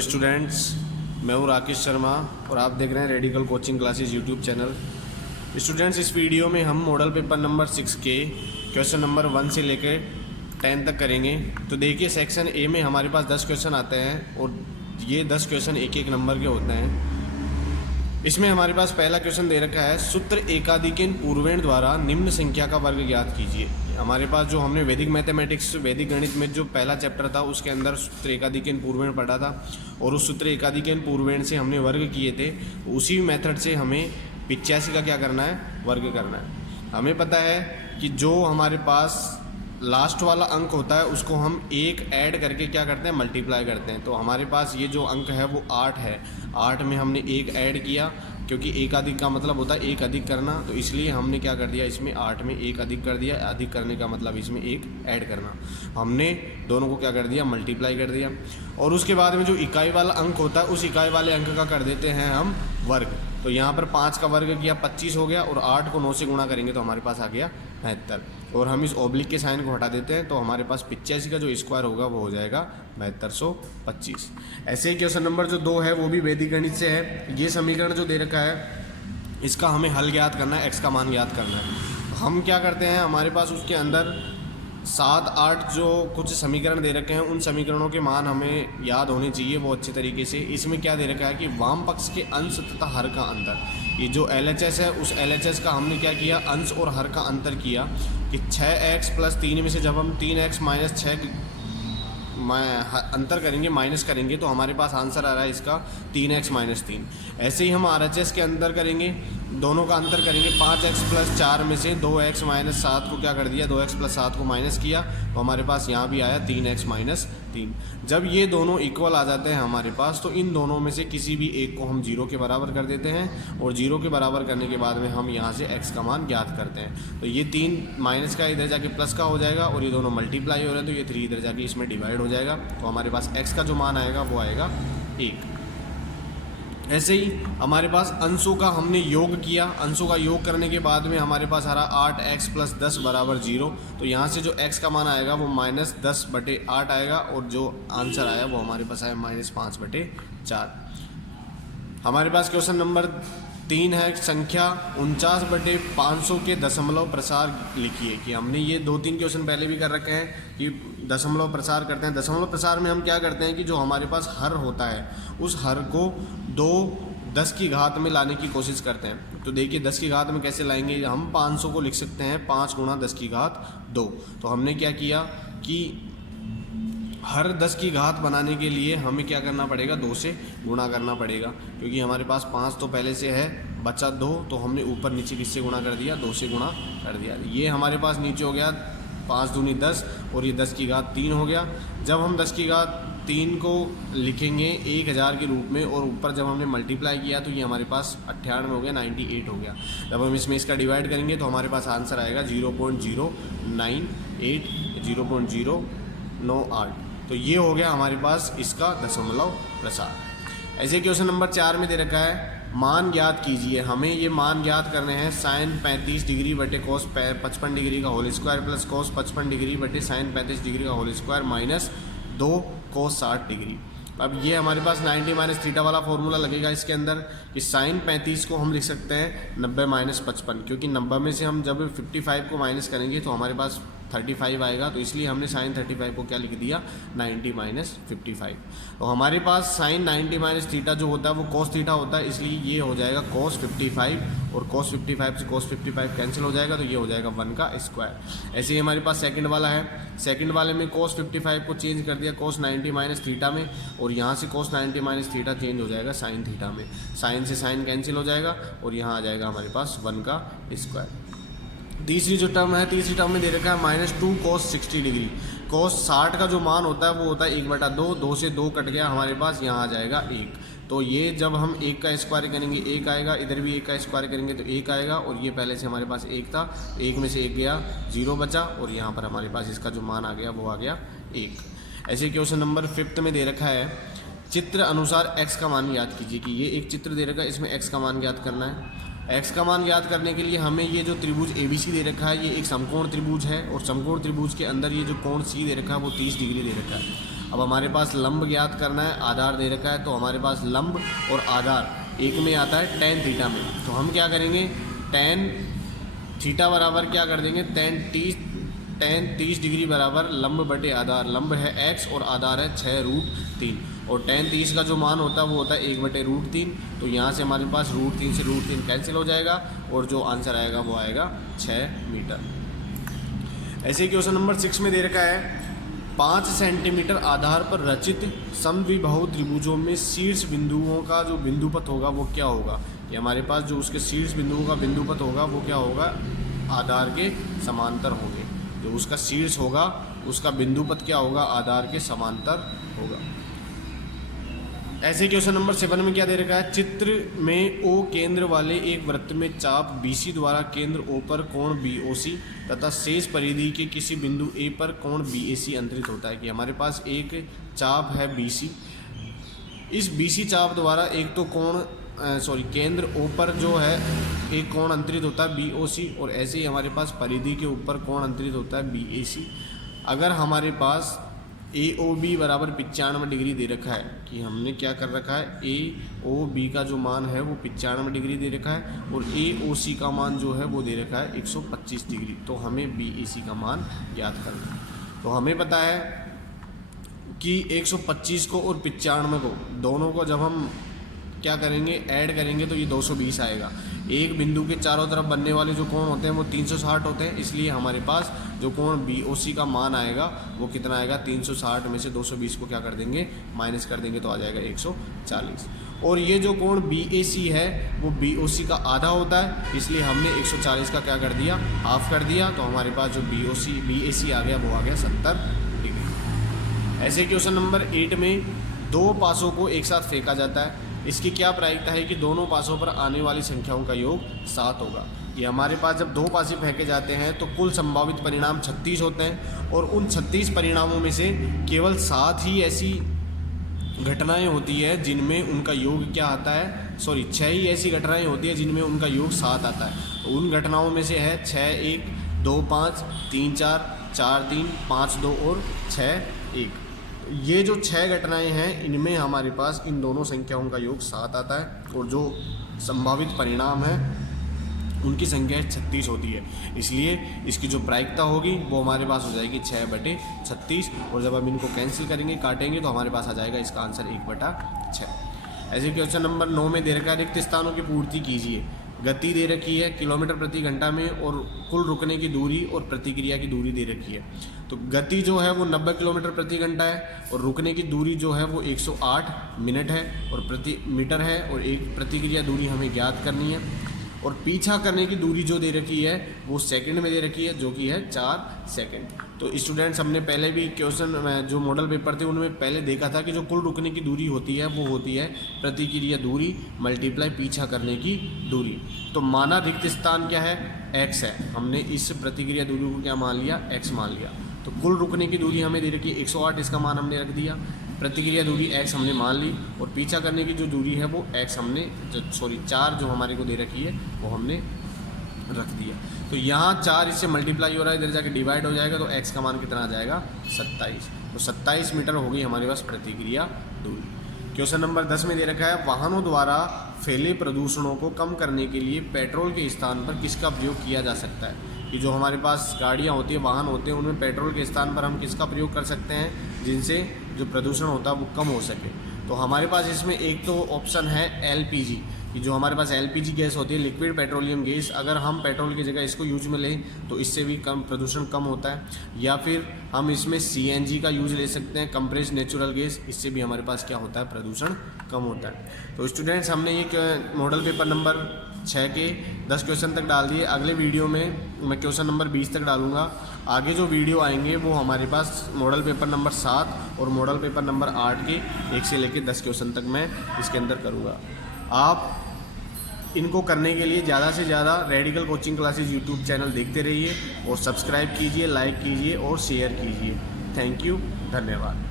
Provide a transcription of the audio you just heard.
Students, मैं हूँ राकेश शर्मा और आप देख रहे हैं radical coaching classes YouTube channel. Students, इस वीडियो में हम मॉडल पेपर नंबर 6 के क्वेश्चन नंबर 1 से लेकर 10 तक करेंगे। तो देखिए, सेक्शन ए में हमारे पास 10 क्वेश्चन आते हैं और ये 10 क्वेश्चन एक एक नंबर के होते हैं। इसमें हमारे पास पहला क्वेश्चन दे रखा है, सूत्र एकाधिकेन पूर्वेण द्वारा निम्न संख्या का वर्ग ज्ञात कीजिए। हमारे पास जो हमने वैदिक मैथमेटिक्स वैदिक गणित में जो पहला चैप्टर था उसके अंदर सूत्र एकाधिकेन पूर्वेण पढ़ा था और उस सूत्र एकाधिकेन पूर्वेण से हमने वर्ग किए थे। उसी मेथड से हमें 85 का क्या करना है, वर्ग करना है। हमें पता है कि जो हमारे पास लास्ट वाला अंक होता है उसको हम एक ऐड करके क्या करते हैं, मल्टीप्लाई करते हैं। तो हमारे पास ये जो अंक है वो 8 है। 8 में हमने एक ऐड किया, क्योंकि एक अधिक का मतलब होता है एक अधिक करना, तो इसलिए हमने क्या कर दिया, इसमें 8 में एक अधिक कर दिया। अधिक करने का मतलब इसमें एक ऐड करना। हमने दोनों को क्या कर दिया, मल्टीप्लाई कर दिया। और उसके बाद में जो इकाई वाला अंक होता है उस इकाई वाले अंक का कर देते हैं हम वर्ग। तो यहाँ पर 5 का वर्ग किया 25 हो गया और 8 को 9 से गुणा करेंगे तो हमारे पास आ गया 72। और हम इस ओब्लिक के साइन को हटा देते हैं तो हमारे पास 85 का जो स्क्वायर होगा वो हो जाएगा 7225। ऐसे ही क्वेश्चन नंबर जो 2 है वो भी वैदिक गणित से है। ये समीकरण जो दे रखा है इसका हमें हल ज्ञात करना है, x का मान ज्ञात करना है। हम क्या करते हैं, हमारे पास उसके अंदर 7-8 जो कुछ समीकरण दे रखे हैं उन समीकरणों के मान हमें याद होने चाहिए वो अच्छे तरीके से। इसमें क्या दे रखा है कि वाम पक्ष के अंश तथा हर का अंतर, ये जो LHS है उस LHS का हमने क्या किया, अंश और हर का अंतर किया कि 6x + 3 में से जब हम 3x - 6 अंतर करेंगे, माइनस करेंगे, तो हमारे पास आंसर आ रहा है इसका 3x - 3। ऐसे ही हम RHS के अंदर करेंगे, दोनों का अंतर करेंगे। 5x + 4 में से 2x - 7 को क्या कर दिया, 2x + 7 को माइनस किया, तो हमारे पास यहाँ भी आया 3x - 3। जब ये दोनों इक्वल आ जाते हैं हमारे पास, तो इन दोनों में से किसी भी एक को हम 0 के बराबर कर देते हैं और 0 के बराबर करने के बाद में हम यहाँ से x का मान ज्ञात करते हैं। तो ये 3 माइनस का इधर जाके प्लस का हो जाएगा और ये दोनों मल्टीप्लाई हो रहे हैं तो ये 3 इधर जाके इसमें डिवाइड हो जाएगा। तो हमारे पास x का जो मान आएगा वो आएगा 1। ऐसे ही हमारे पास अंशों का हमने योग किया। अंशों का योग करने के बाद में हमारे पास आ रहा 8x + 10 = 0। तो यहाँ से जो x का मान आएगा वो -10/8 आएगा और जो आंसर आया वो हमारे पास आया -5/4। हमारे पास क्वेश्चन नंबर 3 है, संख्या 49/500 के दशमलव प्रसार लिखिए। कि हमने ये 2-3 क्वेश्चन पहले भी कर रखे हैं कि दशमलव प्रसार करते हैं। दशमलव प्रसार में हम क्या करते हैं कि जो हमारे पास हर होता है उस हर को 2 10 की घात में लाने की कोशिश करते हैं। तो देखिए 10 की घात में कैसे लाएंगे, हम 500 को लिख सकते हैं 5 × 10 की घात 2। तो हमने क्या किया कि हर 10 की घात बनाने के लिए हमें क्या करना पड़ेगा, 2 से गुणा करना पड़ेगा, क्योंकि हमारे पास 5 तो पहले से है, बचा 2, तो हमने ऊपर नीचे किससे गुणा कर दिया, 2 से गुणा कर दिया। ये हमारे पास नीचे हो गया 5 दूनी 10 और ये 10 की घात 3 हो गया। जब हम 10 की घात 3 को लिखेंगे 1000 के रूप में और ऊपर जब हमने मल्टीप्लाई किया तो ये हमारे पास 98 हो गया, 98 हो गया। जब हम इसमें इसका डिवाइड करेंगे तो हमारे पास आंसर आएगा 0.098 0.098। तो ये हो गया हमारे पास इसका दशमलव प्रसार। ऐसे क्वेश्चन नंबर 4 में दे रखा है, मान ज्ञात कीजिए। हमें ये मान ज्ञात करने हैं, sin 35 डिग्री बटे cos 55 डिग्री का whole square plus cos 55 degree बटे sin 35 डिग्री का whole square minus 2 cos 60 degree. अब ये हमारे पास 90 - थीटा वाला फॉर्मूला लगेगा इसके अंदर कि sin 35 को हम लिख सकते हैं 90 - 55, क्योंकि 90 में से हम जब 55 को माइनस करेंगे तो हमारे पास 35 आएगा। तो इसलिए हमने sin 35 को क्या लिख दिया, 90 - 55। तो हमारे पास sin 90 - थीटा जो होता है वो cos थीटा होता है, इसलिए ये हो जाएगा cos 55 और cos 55 से cos 55 कैंसिल हो जाएगा, तो ये हो जाएगा 1 का स्क्वायर। ऐसे ही हमारे पास सेकंड वाला है, सेकंड वाले में cos 55 को चेंज कर दिया cos 90 - थीटा में और यहाँ से cos 90 - थीटा चेंज हो जाएगा sin थीटा में। sin से sin कैंसिल हो जाएगा और यहाँ आ जाएगा हमारे पास 1 का स्क्वायर। तीसरी जो टर्म है, तीसरी टर्म में दे रखा है -2 cos 60 डिग्री। cos 60 का जो मान होता है वो होता है 1/2, 2 से 2 कट गया हमारे पास, यहाँ आ जाएगा 1। तो ये जब हम 1 का स्क्वायर करेंगे 1 आएगा, इधर भी 1 का स्क्वायर करेंगे तो 1 आएगा और ये पहले से हमारे पास 1 था, 1 में से 1 गया, 0 बचा और यहाँ पर हमारे पास इसका जो मान आ गया वो आ गया 1। ऐसे क्वेश्चन नंबर 5 में दे रखा है, चित्र अनुसार x का मान ज्ञात कीजिए। कि ये एक चित्र दे रखा है, इसमें x का मान ज्ञात करना है। x का मान ज्ञात करने के लिए हमें ये जो त्रिभुज ABC दे रखा है ये एक समकोण त्रिभुज है और समकोण त्रिभुज के अंदर ये जो कोण C दे रखा है वो 30 डिग्री दे रखा है। अब हमारे पास लंब ज्ञात करना है, आधार दे रखा है, तो हमारे पास लंब और आधार एक में आता है टेन थीटा में। तो हम क्या करेंगे, टेन थीटा बराबर क्या कर देंगे, टेन 30 डिग्री बराबर लंब बटे आधार। लंब है x और आधार है 6√3, और टेन 30 का जो मान होता है वो होता है 1/√3। तो यहाँ से हमारे पास √3 से √3 कैंसिल हो जाएगा और जो आंसर आएगा वो आएगा 6 मीटर। ऐसे क्वेश्चन नंबर 6 में दे रखा है 5 सेंटीमीटर आधार पर रचित समद्विबाहु त्रिभुजों में शीर्ष बिंदुओं का जो बिंदुपथ होगा वो क्या होगा। ये हमारे पास जो उसके शीर्ष बिंदुओं का बिंदुपथ होगा वो क्या होगा, आधार के समांतर होंगे। जो उसका शीर्ष होगा उसका बिंदुपथ क्या होगा, आधार के समांतर होगा। ऐसे क्वेश्चन नंबर 7 में क्या दे रखा है, चित्र में O केंद्र वाले एक वृत्त में चाप BC द्वारा केंद्र O पर कोण BOC तथा शेष परिधि के किसी बिंदु A पर कोण BAC अंतरित होता है। कि हमारे पास एक चाप है BC, इस BC चाप द्वारा एक तो केंद्र O पर जो है एक कोण अंतरित होता है BOC, और ऐसे ही हमारे पास परिधि के ऊपर कोण अंतरित होता है BAC। अगर हमारे पास AOB बराबर 95 डिग्री दे रखा है, कि हमने क्या कर रखा है, AOB का जो मान है वो 95 डिग्री दे रखा है, और AOC का मान जो है वो दे रखा है 125 डिग्री। तो हमें BAC का मान ज्ञात करना है। तो हमें पता है कि 125 को और 95 को दोनों को जब हम क्या करेंगे, ऐड करेंगे तो ये 220 आएगा। एक बिंदु के चारों तरफ बनने वाले जो कोण होते हैं वो 360 होते हैं, इसलिए हमारे पास जो कोण BOC का मान आएगा वो कितना आएगा, 360 में से 220 को क्या कर देंगे, माइनस कर देंगे, तो आ जाएगा 140। और ये जो कोण BAC है वो BOC का आधा होता है, इसलिए हमने 140 का क्या कर दिया, हाफ कर दिया। तो हमारे पास जो BAC आ गया वो आ गया 70 डिग्री। ऐसे क्वेश्चन नंबर 8 में दो पासों को एक साथ फेंका जाता है, इसकी क्या प्रायिकता है कि दोनों पासों पर आने वाली संख्याओं का योग 7 होगा। ये हमारे पास जब दो पासे फेंके जाते हैं तो कुल संभावित परिणाम 36 होते हैं, और उन 36 परिणामों में से केवल 7 ही ऐसी घटनाएं होती है जिनमें उनका योग क्या आता है, 6 ही ऐसी घटनाएं होती है जिनमें उनका योग 7 आता है। तो उन घटनाओं में से है 6-1, 2-5, 3-4, 4-3, 5-2 और 6-1। ये जो 6 घटनाएं हैं इनमें हमारे पास इन दोनों संख्याओं का योग 7 आता है, और जो संभावित परिणाम है उनकी संख्या 36 होती है। इसलिए इसकी जो प्रायिकता होगी वो हमारे पास हो जाएगी 6/36, और जब हम इनको कैंसिल करेंगे, काटेंगे, तो हमारे पास आ जाएगा इसका आंसर 1/6। ऐसे क्वेश्चन नंबर 9 में दे रखा है रिक्त स्थानों की पूर्ति कीजिए। गति दे रखी है किलोमीटर प्रति घंटा में, और कुल रुकने की दूरी और प्रतिक्रिया की दूरी दे रखी है। तो गति जो है वो 90 किलोमीटर प्रति घंटा है, और रुकने की दूरी जो है वो 108 मिनट है और प्रति मीटर है, और एक प्रतिक्रिया दूरी हमें ज्ञात करनी है। और पीछा करने की दूरी जो दे रखी है वो सेकंड में दे रखी है, जो कि है 4 सेकंड। तो स्टूडेंट्स हमने पहले भी क्वेश्चन जो मॉडल पेपर थे उनमें पहले देखा था कि जो कुल रुकने की दूरी होती है वो होती है प्रतिक्रिया दूरी मल्टीप्लाई पीछा करने की दूरी। तो माना रिक्त स्थान क्या है, x है, हमने इस प्रतिक्रिया दूरी को क्या मान लिया, x मान लिया। तो कुल रुकने की दूरी हमें दे रखी है 108, इसका मान हमने रख दिया। प्रतिक्रिया दूरी x हमने मान ली, और पीछा करने की जो दूरी है वो x हमने 4 जो हमारे को दे रखी है वो हमने रख दिया। तो यहाँ 4 इससे मल्टीप्लाई हो रहा है, इधर जाके डिवाइड हो जाएगा, तो x का मान कितना आ जाएगा, 27। तो 27 मीटर होगी हमारे पास प्रतिक्रिया दूरी। क्वेश्चन नंबर 10 में दे रखा है वाहनों द्वारा फैले प्रदूषणों को कम करने के लिए पेट्रोल के स्थान पर किसका प्रयोग किया जा सकता है। कि जो हमारे पास गाड़ियाँ होती है, वाहन होते हैं, उनमें पेट्रोल के स्थान पर हम किसका प्रयोग कर सकते हैं जिनसे जो प्रदूषण होता है वो कम हो सके। तो हमारे पास इसमें एक तो ऑप्शन है LPG, कि जो हमारे पास LPG गैस होती है, लिक्विड पेट्रोलियम गैस, अगर हम पेट्रोल की जगह इसको यूज में लें तो इससे भी कम प्रदूषण कम होता है। या फिर हम इसमें CNG का यूज ले सकते हैं, कंप्रेस्ड नेचुरल गैस, इससे भी हमारे पास क्या होता है, प्रदूषण कम होता है। तो स्टूडेंट्स हमने एक मॉडल पेपर नंबर 6 के 10 क्वेश्चन तक डाल दिए। अगले वीडियो में मैं क्वेश्चन नंबर 20 तक डालूंगा। आगे जो वीडियो आएंगे वो हमारे पास मॉडल पेपर नंबर 7 और मॉडल पेपर नंबर 8 के 1 से लेकर 10 क्वेश्चन तक मैं इसके अंदर करूँगा। आप इनको करने के लिए ज़्यादा से ज़्यादा radical coaching classes YouTube channel देखते रहिए, और सब्सक्राइब कीजिए, लाइक कीजिए और शेयर कीजिए। थैंक यू, धन्यवाद।